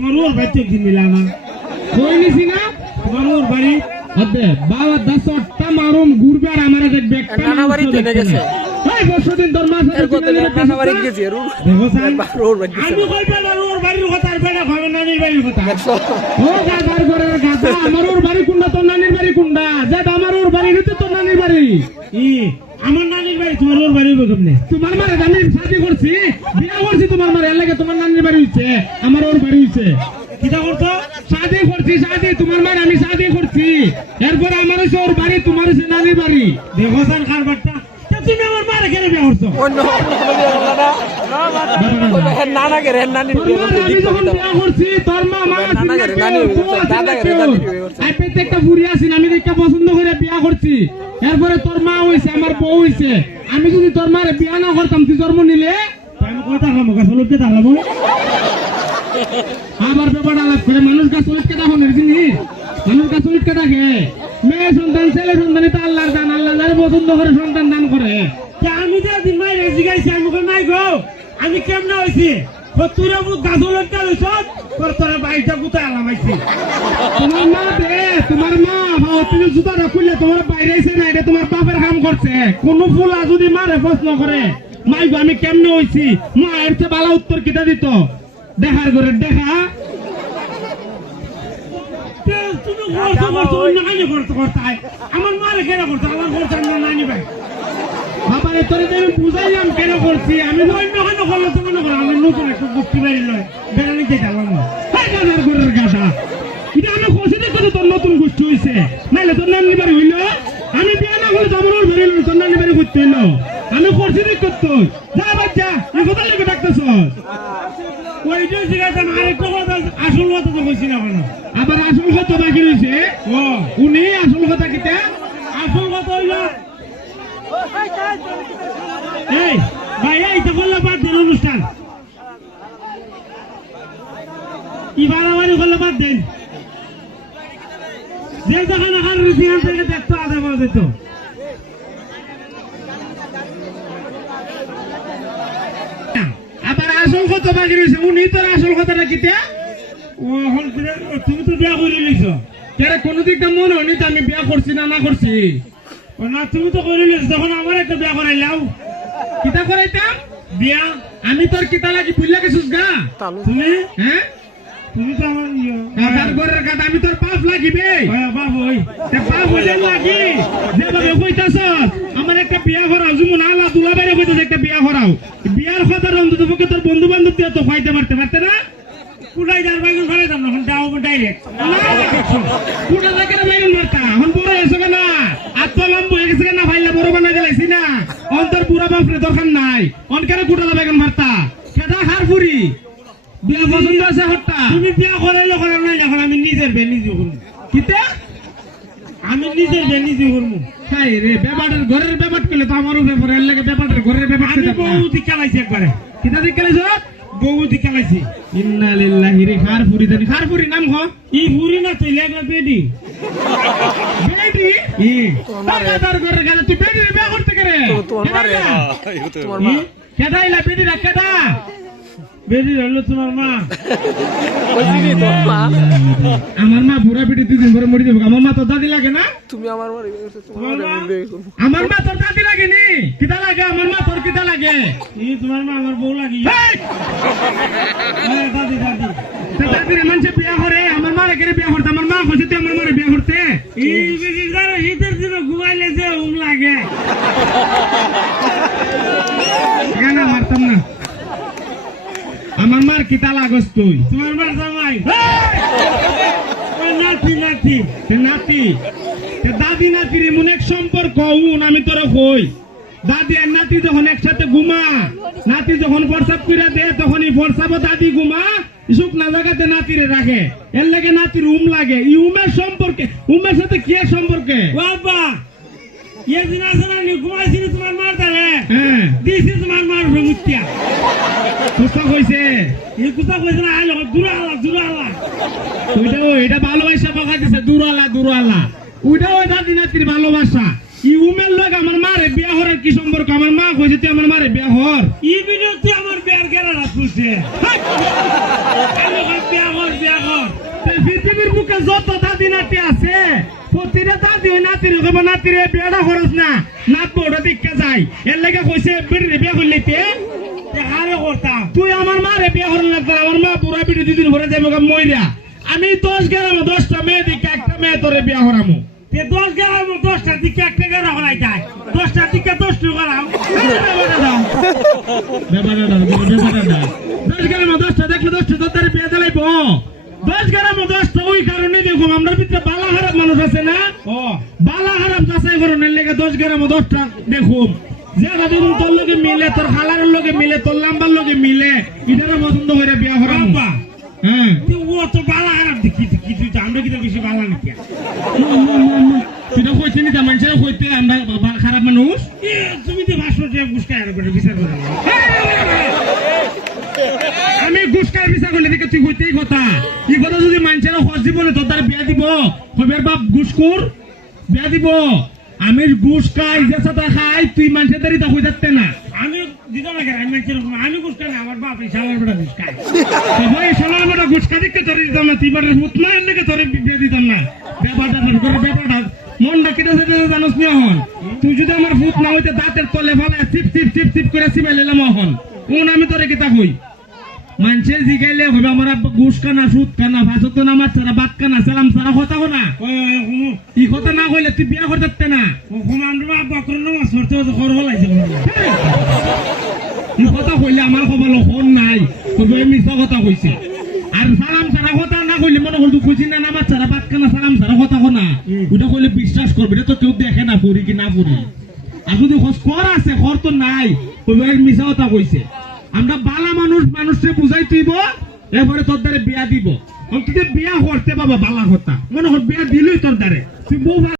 তোমার ওর বাড়ি তো দিন মিলা না কই নিছি না তোমার ওর বাড়ি আদে বাবা 10টা মারুম ঘুরবে আর আমারে দেখবে একটা নানা বাড়ি চলে গেছে এই বছরদিন তোর মা সাথে নানা বাড়ি গেছে দেখো স্যার ওর বাড়ি আমি কইবে না ওর বাড়ির কথা আর বেটা খাবে নানির বাড়ির কথা ও গাদার ঘরের গাদা আমার ওর বাড়ি কোনটা তোর নানির বাড়ি কোনটা যে আমার ওর বাড়ি হতে তোর নানির বাড়ি আমার নানির বাড়ি তোমার ওর বাড়ি হবে কেমনে তোমার মারে আমি শাদি করছি বিয়া করছি তোমার মারে এর লাগে তোমার নানির বাড়ি হইছে আমার ওর বাড়ি হইছে কিটা করছো শাদি করছি শাদি তোমার মারে আমি শাদি করছি এরপর আমার হইছে ওর বাড়ি তোমার হইছে নানির বাড়ি দেখো স্যার কারবারটা তুমি আমার মারে কেন বিয়া করছো নানা কে রে নানি আমি যখন বিয়া করছি তোর মা মা আই পেতে একটা বুড়ি আছিস আমি দেখে পছন্দ করে বিয়া করছি এরপরে তোর মা হইছে আমার বউ হইছে আমি যদি তোর মারে বিয়া না করতাম তুই জন্ম নিলে আমি কই টাকা মগা চলতে দাঁড়াবো আবার ব্যাপার আলাপ করে মানুষ গাছ চলিত কেটা হনের জিনিস মানুষ গাছ চলিত কেটা কে মেয়ে সন্তান ছেলে সন্তান এটা আল্লাহর দান আল্লাহ যারে পছন্দ করে সন্তান দান করে আমি যে দিন মাইরে জিগাইছি আমি কই নাই গো আমি কেমনে হইছি তোরা মুখ গাছ চলিত হইছ তোর বাইটা গুতা আলামাইছি তোমার মা দে তোমার মা তুমি জুতাটা খুললে তোমার বাইরে এসে না এটা তোমার বাপের কাম করছে কোন ফুলা যদি মারে প্রশ্ন করে মাই গো আমি কেমনে হইছি মা এর চেয়ে ভালো উত্তর কিটা দিত দেখার করে দেখা তুমি আমার মারে কেন করছো আমার করছে নানি ভাই বাবা তোরে আমি বুঝাইলাম কেন করছি আমি অন্য কেন করলো তো মনে করো আমি নতুন একটা গোষ্ঠী বাড়ি নয় বেড়ানি দিয়ে গেলাম গাধার ঘরের গাধা এটা আমি খুশি দেখো তোর নতুন গোষ্ঠী হয়েছে নাইলে তোর নানি বাড়ি হইলো আমি বিয়া না করলে আমার ওর বাড়ি তোর নানি বাড়ি করতে হইলো আমি করছি দেখ করতো যা বাচ্চা এই কথা লিখে ডাকতেছ ওইটা শিখাইতাম আরেকটা কথা আসল কথা তো কইছি না কেন আবার আসল কথা বাকি রয়েছে ও উনি আসল কথা কিটা আসল কথা হইলো এই ভাই এইটা করলে বাদ দেন অনুষ্ঠান কি বাড়াবাড়ি করলে বাদ দেন যে যখন এখন রুচিয়ান থেকে দেখতো আধা বলা যেত আবার আসল কথা বাকি রয়েছে উনি তোর আসল কথাটা কিটা ও তুমি তো বিয়া করে নিছ তারা কোনো দিকটা মনে হয়নি তো আমি বিয়া করছি না না করছি না তুমি তো করে নিছ তখন আমার একটা বিয়া করাইলাও কিতা করাইতাম বিয়া আমি তোর কিতা লাগি বুঝলা গেছিস গা তুমি হ্যাঁ তুমি তো আমার গাদার ঘরের গাদা আমি তোর বাপ লাগিবে বাপ হই তে বাপ হইলে লাগি যেভাবে কইতাছ আমার একটা বিয়া করাও যেমন আলা দুলা বাইরে কইতাছ একটা বিয়া করাও বিয়ার কথা অন্তত পক্ষে তোর বন্ধু বান্ধব দিয়ে তো খাইতে পারতে না কুড়াই যার বাইগুন ফেলাইতাম না এখন যাও ডাইরেক্ট কুড়া থেকে বাইগুন মারতা এখন বড় হয়েছে না আত্মলম্ব হয়ে গেছে না ভাইলা বড় বানাই দিলাইছি না অন্তর পুরা বাপরে দরকার নাই অনকেন কুড়ালা বাইগুন মারতা সেটা হার ফুরি বিয়া পছন্দ আছে হট্টা তুমি বিয়া করাইলে করার নাই এখন আমি নিজের বে নিজে করবো কিতা আমি নিজের বে নিজে করবো তাই রে ব্যাপারের ঘরের ব্যাপার করলে তো আমারও ব্যাপার এর লাগে ব্যাপারের ঘরের ব্যাপার আমি বউদি খেলাইছি একবারে কিতা দিক খেলাইছ বউদি খেলাইছি ইন্না লিল্লাহি রে খারপুরি জানি খারপুরি নাম হ ই পুরি না তুই লাগা বেডি বেডি ই দাদার ঘরের গালে তুই বেডি রে বিয়া করতে করে তোমার মা কেদাইলা বেডি রা কেদা বেডি হলো তোমার মা কইছিনি তোর মা আমার মা বুড়া বেডি 2 দিন পরে মরে যাবে আমার মা তো দাদি লাগে না তুমি আমার মা তোমার আমার মা তোর দাদি লাগে নি কিটা লাগে আমার মা তোর কিটা লাগে ই তোমার মা আমার বউ লাগি দাদি দাদি তো দাদি রে মানুষ বিয়া করে আমার মা রে বিয়া করতে আমার মা কইছে তুই আমার মারে বিয়া করতে ই বেডি জানো হিতের দিন ঘুমাইলে যে উম লাগে কেন মারতাম না আমার মার কিতা লাগস তুই তোমার মার জামাই নাতি নাতি নাতি দাদি নাতির এমন এক সম্পর্ক আমি তোর কই দাদি আর নাতি যখন একসাথে ঘুমা নাতি যখন প্রসাব করে দে তখনই প্রসাব দাদি ঘুমা শুকনা জায়গাতে নাতিরে রাখে এর লাগে নাতির লাগে ই উমের সম্পর্কে উমের সাথে কি সম্পর্কে বাবা ये दिन आसना नहीं घुमाई सी तुम्हार मार दाले हां दिस इज तुम्हार मार मुत्या कुत्ता কইছে এই কুত্তা কইছে না আলো দুরালা ওইটা এটা ভালোবাসা পাকা দিছে দুরালা ওইটা ওই দাদি নাতির ভালোবাসা ই উমের লগ আমার মারে বিয়া হওয়ার কি সম্পর্ক আমার মা কইছে তুই আমার মারে বিয়া হর ই ভিডিওতে আমার বিয়ার গেরা রাখছে আমি বিয়া হর পৃথিবীর বুকে যত দাদি নাতি আছে প্রতিটা দাদি ওই নাতির কইব নাতিরে বিয়াটা খরচ না নাত বড় দিকে যায় এর লাগে কইছে বেরে বিয়া করলিতে আরে করতাম তুই আমার মারে বিয়া করলি না আমার মা পুরা পিঠে দুদিন ভরে যাবে মইরা আমি 10 গ্রাম 10টা মেয়ে দিকে একটা মেয়ে তোরে বিয়া করামু তে 10 গ্রাম 10টা দিকে একটা গেরা হলাই যায় 10টা দিকে 10টা করাম বেবাটা দাও 10 গ্রাম 10টা দেখলে 10টা তোর বিয়া দিলাইবো 10 গ্রাম 10টা ওই কারণে দেখো আমরা ভিতরে বালা খারাপ মানুষ আছে না ও বালা খারাপ যাচাই করনের লাগে 10 গ্রাম 10টা দেখো যে দেখুন তোর লগে মিলে তোর খালারের লগে মিলে তোর লাম্বার লগে মিলে ইটারে পছন্দ করে বিয়া করাম হ্যাঁ ও তো বালা খারাপ দেখি তুই আমরা কি বেশি বালা নাকি তুই তো কইছিস না মানুষের কইতে আমরা খারাপ মানুষ তুমি তো ভাষণ দিয়ে গুসকায় আর করে বিচার করে আমি গুসকায় বিচার করলে দেখে তুই কইতেই কথা কি কথা যদি মানুষের হজ জীবনে তোর দ্বারা বিয়া দিব কবের বাপ ঘুষখোর বিয়া দিব আমি ঘুষ খাই যে সাথে খাই তুই মানুষের দাঁড়িয়ে হয়ে যাচ্ছে না আমি দিতাম না আমি মানুষের আমি ঘুষ খাই না আমার বাপ এই শালার বেটা ঘুষ খায় ভাই শালার বেটা ঘুষ খাই দিকে তোর দিতাম না তুই বারের হুত মায়ের লেগে তোর বিয়ে দিতাম না ব্যাপারটা মনটা কেটে সেটা জানোস নি এখন তুই যদি আমার ভূত না হইতে দাঁতের তলে ফেলা চিপ চিপ চিপ চিপ করে চিপাই নিলাম এখন কোন আমি তোরে কিতা কই মানুষে জিগাইলে হবে আমার ঘুষ কানা সুদ কানা ভাজত নামাজ ছাড়া বাদ কানা সালাম ছাড়া কথা না ই কথা না কইলে তুই বিয়া করতে না ই কথা কইলে আমার খবর ফোন নাই তবে মিছা কথা কইছে আর সালাম ছাড়া কথা না কইলে মনে হল তুই খুশি না নামাজ ছাড়া বাদ কানা সালাম ছাড়া কথা না ওটা কইলে বিশ্বাস করবে এটা তো কেউ দেখে না পড়ি কি না পড়ি আর যদি খর আছে খর তো নাই তবে মিছা কথা কইছে আমরা বালা মানুষকে বুঝাই তুইব এরপরে তোর দ্বারে বিয়া দিব তুই বিয়া করতে বাবা বালা কথা মনে হল বিয়া দিলই তোর দ্বারে তুই বউ